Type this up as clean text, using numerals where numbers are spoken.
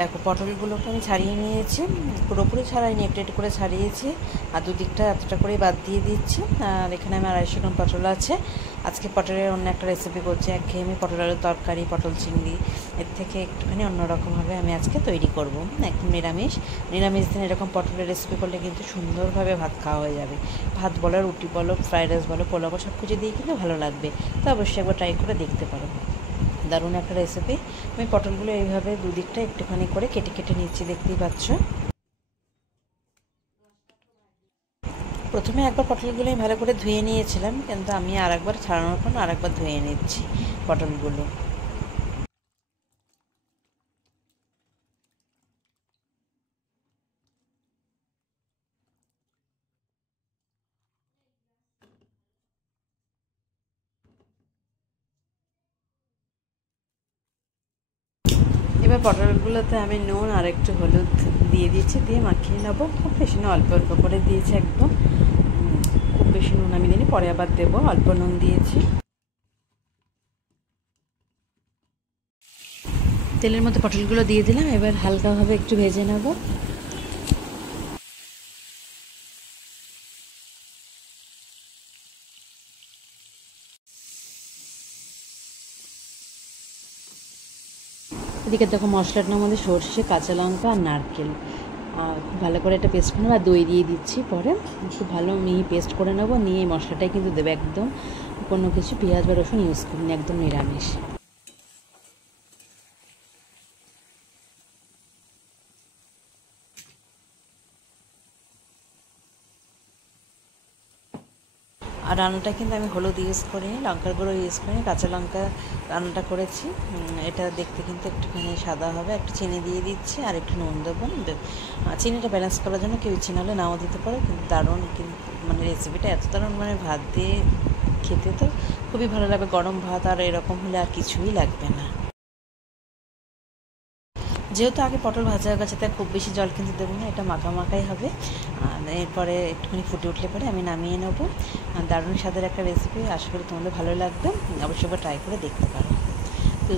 দেখো পটলগুলোকে আমি ছাড়িয়ে নিয়েছি, পুরোপুরি ছাড়াইনি, একটু একটু করে ছাড়িয়েছি আর দুদিকটা এতটা করে বাদ দিয়ে দিচ্ছি। আর এখানে আমার 250 গ্রাম পটল আছে। আজকে পটলের অন্য একটা রেসিপি করছি, একঘেয়েমি পটল আলুর তরকারি, পটল চিংড়ি, এর থেকে একটুখানি অন্যরকমভাবে আমি আজকে তৈরি করব, একদম নিরামিষ। নিরামিষ দিন এরকম পটলের রেসিপি করলে কিন্তু সুন্দরভাবে ভাত খাওয়া হয়ে যাবে। ভাত বলো, রুটি বলো, ফ্রাইড রাইস বলো, পোলাও, সব কিছু দিয়ে কিন্তু ভালো লাগবে। তো অবশ্যই একবার ট্রাই করে দেখতে পারো, দারুণ একটা রেসিপি। আমি পটলগুলো এইভাবে দুদিকটা একটুখানি করে কেটে কেটে নিচ্ছি, দেখতেই পাচ্ছ। প্রথমে একবার পটলগুলো আমি ভালো করে ধুয়ে নিয়েছিলাম, কিন্তু আমি আর একবার ছাড়ানোর পর আর একবার ধুয়ে নিচ্ছি পটলগুলো। এবার পটলগুলোতে আমি নুন আর একটু হলুদ দিয়ে দিচ্ছি, দিয়ে মাখিয়ে নেবো। খুব বেশি না, অল্প অল্প করে দিয়েছি একদম, খুব বেশি নুন আমি দিইনি, পরে আবার দেবো। অল্প নুন দিয়েছি। তেলের মধ্যে পটলগুলো দিয়ে দিলাম, এবার হালকাভাবে একটু ভেজে নেব। এদিকে দেখো মশলাটার মধ্যে সর্ষে, কাঁচা লঙ্কা আর নারকেল, খুব ভালো করে এটা পেস্ট করে নেবো। আর দই দিয়ে দিচ্ছি পরে, খুব ভালো মিহি পেস্ট করে নেবো। নিয়ে এই মশলাটাই কিন্তু দেবো, একদম কোনো কিছু পেঁয়াজ বা রসুন ইউজ করিনি, একদম নিরামিষ। আর রান্নাটা কিন্তু আমি হলুদ ইউজ করিনি, লঙ্কার গুঁড়ো ইউজ করিনি, কাঁচা লঙ্কা রান্নাটা করেছি। এটা দেখতে কিন্তু একটুখানি সাদা হবে। একটু চিনি দিয়ে দিচ্ছি আর একটু নুন দেবো। চিনিটা ব্যালেন্স করার জন্য কেউ চিনি হলে নাও দিতে পারে, কিন্তু দারুণ, কিন্তু মানে রেসিপিটা এত দারুণ, মানে ভাত দিয়ে খেতে তো খুবই ভালো লাগবে। গরম ভাত আর এরকম হলে আর কিছুই লাগবে না। যেহেতু আগে পটল ভাজা হয়ে গেছে, তাই খুব বেশি জল কিন্তু দেবো না, এটা মাখা মাখাই হবে। আর এরপরে একটুখানি ফুটে উঠলে পরে আমি নামিয়ে নেবো। দারুণ স্বাদের একটা রেসিপি, আশা করি তোমাদের ভালো লাগবে। অবশ্যই ট্রাই করে দেখতে পারো। তো